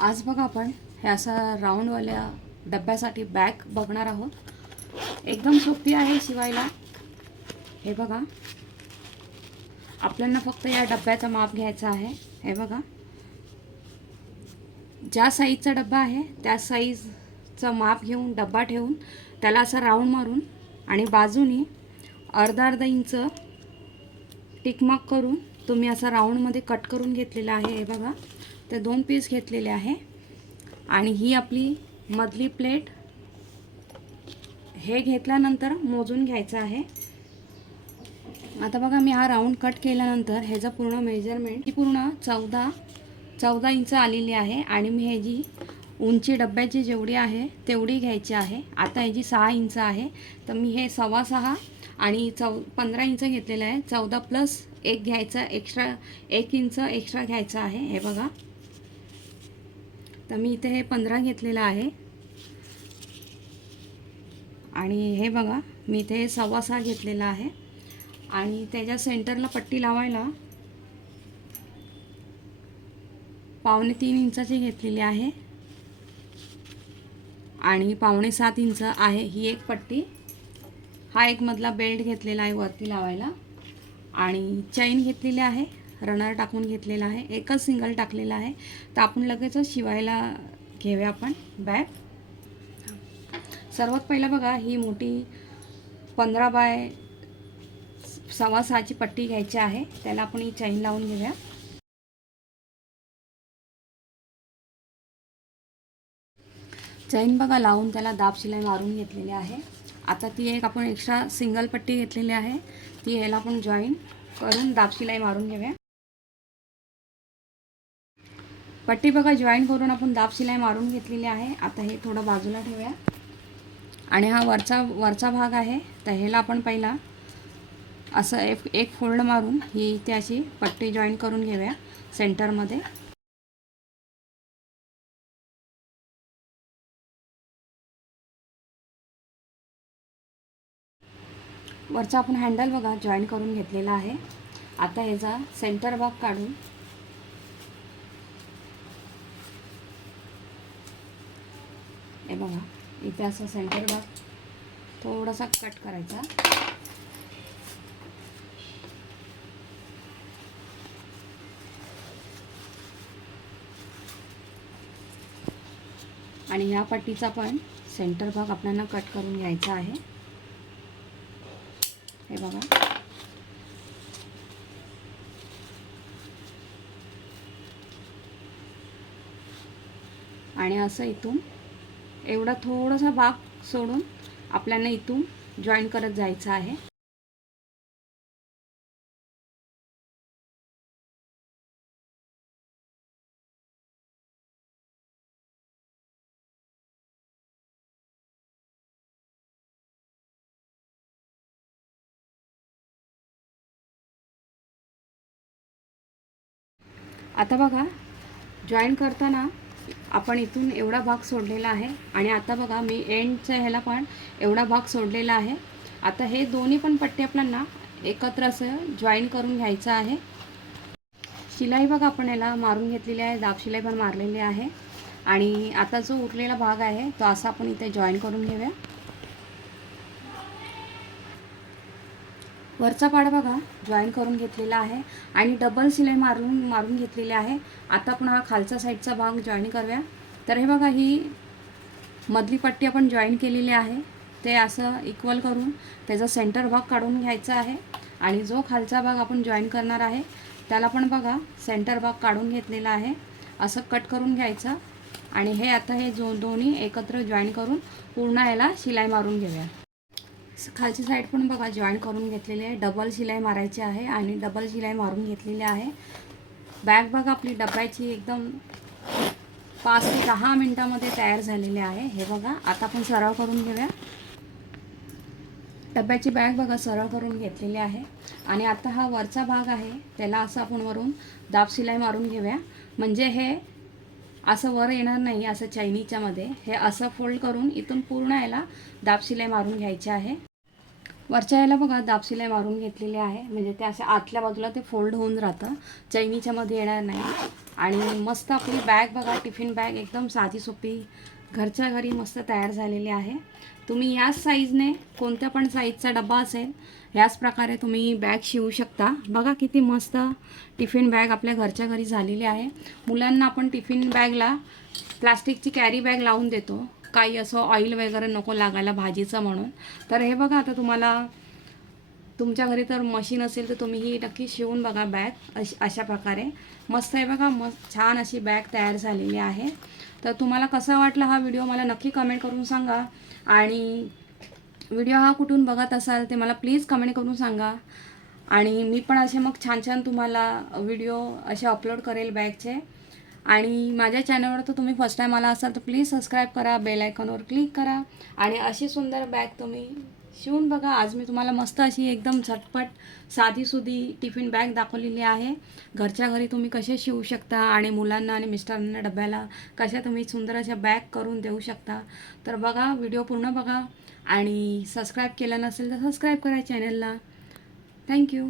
आज बघा आपण हे असा राऊंडवाल्या डब्यासाठी बॅग बघणार आहोत. एकदम सोपी आहे शिवायला. हे बघा. आपल्याला फक्त या डब्याचा माप घ्यायचा आहे. हे बघा. ज्या साईजचा डब्बा आहे त्या साईजचं माप घेऊन डब्बा ठेवून त्याला असं राऊंड मारून आणि बाजूनी अर्धा अर्धा इंच टिकमाक करून तुम्ही असं राऊंडमध्ये कट करून घेतलेलं आहे. हे बघा. ते दोन पीस घेतलेले आहे. आणि ही आपली मधली प्लेट हे घेतल्यानंतर मोजून घ्यायचं आहे. आता बघा मी हा राऊंड कट केल्यानंतर ह्याचं पूर्ण मेजरमेंट ही पूर्ण चौदा चौदा इंच आलेली आहे. आणि मी ह्याची उंची डब्याची जेवढी आहे तेवढी घ्यायची आहे. आता ह्याची सहा इंच आहे तर मी हे सव्वा सहा आणि चौ पंधरा इंच घेतलेलं आहे. चौदा प्लस एक घ्यायचं एक्स्ट्रा एक इंच एक्स्ट्रा घ्यायचं आहे. हे बघा. तर मी इथे हे पंधरा घेतलेलं आहे. आणि हे बघा मी इथे हे सव्वा सहा घेतलेलं आहे. आणि त्याच्या सेंटरला पट्टी लावायला पावणे तीन इंचाची घेतलेली आहे. आणि पावणे सात इंच आहे ही एक पट्टी. हा एक मधला बेल्ट घेतलेला आहे वरती लावायला. आणि चैन घेतलेली आहे. रनर टाकून घेतलेला आहे एकच सिंगल टाकलेला आहे. तर आपण लगेचच शिवायला घेऊया आपण बॅग. सर्वात पहिलं बघा ही मोठी पंधरा बाय सव्वा सहाची पट्टी घ्यायची आहे. त्याला आपण ही चैन लावून घेऊया. चैन बघा लावून त्याला दाब शिलाई मारून घेतलेली आहे. आता ती एक आपण एक्स्ट्रा सिंगल पट्टी घेतलेली आहे. ती ह्याला आपण जॉईन करून दाब शिलाई मारून घेऊया. पट्टी बघा जॉईन करून आपण दाब शिलाई मारून घेतलेली आहे. आता हे थोडं बाजूला ठेवूया. आणि हा वरचा वरचा भाग आहे. तर ह्याला आपण पहिला असं एक एक फोल्ड मारून ही इथे अशी पट्टी जॉईन करून घेऊया सेंटरमध्ये वरचा आपण हँडल बघा जॉईन करून घेतलेला आहे. आता ह्याचा सेंटर भाग काढून हे बघा. इथे असा सेंटर भाग थोडासा कट करायचा. आणि ह्या पट्टीचा पण सेंटर भाग आपल्याला कट करून घ्यायचा आहे. हे बघा. आणि असं इथून एवढा थोडासा भाग सोडून आपल्याला इथून जॉईन करत जायचं आहे. आता बघा जॉईन करताना आपण इथून एवढा भाग सोडलेला आहे. आणि आता बघा मी एंडच्या ह्याला पण एवढा भाग सोडलेला आहे. आता हे दोन्ही पण पट्टे आपल्याला एकत्र असं जॉईन करून घ्यायचं आहे. शिलाई बघा आपण याला मारून घेतलेली आहे. दाब शिलाई पण मारलेली आहे. आणि आता जो उरलेला भाग आहे तो असा आपण इथे जॉईन करून घेऊया. वरचा पाड बघा जॉईन करून घेतलेला आहे आणि डबल शिलाई मारून मारून घेतलेली आहे. आता आपण हा खालचा साईडचा भाग जॉईन करूया. तर हे बघा ही मधली पट्टी आपण जॉईन केलेली आहे. ते असं इक्वल करून त्याचा सेंटर भाग काढून घ्यायचा आहे. आणि जो खालचा भाग आपण जॉईन करणार आहे त्याला पण बघा सेंटर भाग काढून घेतलेला आहे. असं कट करून घ्यायचं. आणि हे आता हे जो दोन्ही एकत्र जॉईन करून पूर्ण याला शिलाई मारून घेऊया. खालची साईड पण बघा जॉईन करून घेतलेली आहे. डबल शिलाई मारायची आहे आणि डबल शिलाई मारून घेतलेली आहे. बॅग बघा आपली डब्याची एकदम पाच ते दहा मिनटामध्ये तयार झालेली आहे. हे बघा आता आपण सराव करून घेऊया. डब्याची बॅग बघा सरळ करून घेतलेली आहे. आणि आता हा वरचा भाग आहे त्याला असं आपण वरून दाब शिलाई मारून घेऊया. म्हणजे हे असं वर येणार नाही असं चायनीच्यामध्ये हे असं फोल्ड करून इथून पूर्ण याला दाबशिलाई मारून घ्यायची आहे. वरच्या याला बघा दाबशिलाई मारून घेतलेली आहे. म्हणजे ते असं आतल्या बाजूला ते फोल्ड होऊन राहतं. चैनीच्या मध्ये येणार नाही. आणि मस्त आपली बॅग बघा टिफिन बॅग एकदम साधी सोपी घरच्या घरी मस्त तयार झालेली आहे. तुम्ही याच साईजने कोणत्या पण साईजचा डबा असेल याच प्रकारे तुम्ही बॅग शिवू शकता. बघा किती मस्त टिफिन बॅग आपल्या घरच्या घरी झालेली आहे. मुलांना आपण टिफिन बॅगला प्लास्टिकची कॅरी बॅग लावून देतो. काही असं ऑइल वगैरे नको लागायला भाजीचं म्हणून. तर हे बघा आता तुम्हाला तुमच्या घरी तर मशीन असेल तर तुम्ही ही नक्की शिवून बघा बॅग अश अशा प्रकारे. मस्त आहे बघा मस्त छान अशी बॅग तयार झालेली आहे. तर तुम्हाला कसा वाटला हा व्हिडिओ मला नक्की कमेंट करून सांगा. आणि व्हिडिओ हा कुठून बघत असाल ते मला प्लीज कमेंट करून सांगा. आणि मी पण असे मग छान छान तुम्हाला व्हिडिओ असे अपलोड करेल बॅगचे आणि माझ्या चॅनलवर तर तुम्ही फर्स्ट टाईम आला असाल तर प्लीज सबस्क्राईब करा बेल आयकॉनवर क्लिक करा. आणि अशी सुंदर बॅग तुम्ही शिवून बघा आज मी तुम्हाला मस्त अशी एकदम झटपट साधीसुधी टिफिन बॅग दाखवलेली आहे. घरच्या घरी तुम्ही कसे शिवू शकता आणि मुलांना आणि मिस्टरांना डब्याला कशा तुम्ही सुंदर अशा बॅग करून देऊ शकता. तर बघा व्हिडिओ पूर्ण बघा आणि सबस्क्राईब केलं नसेल तर सबस्क्राईब करा चॅनलला थँक्यू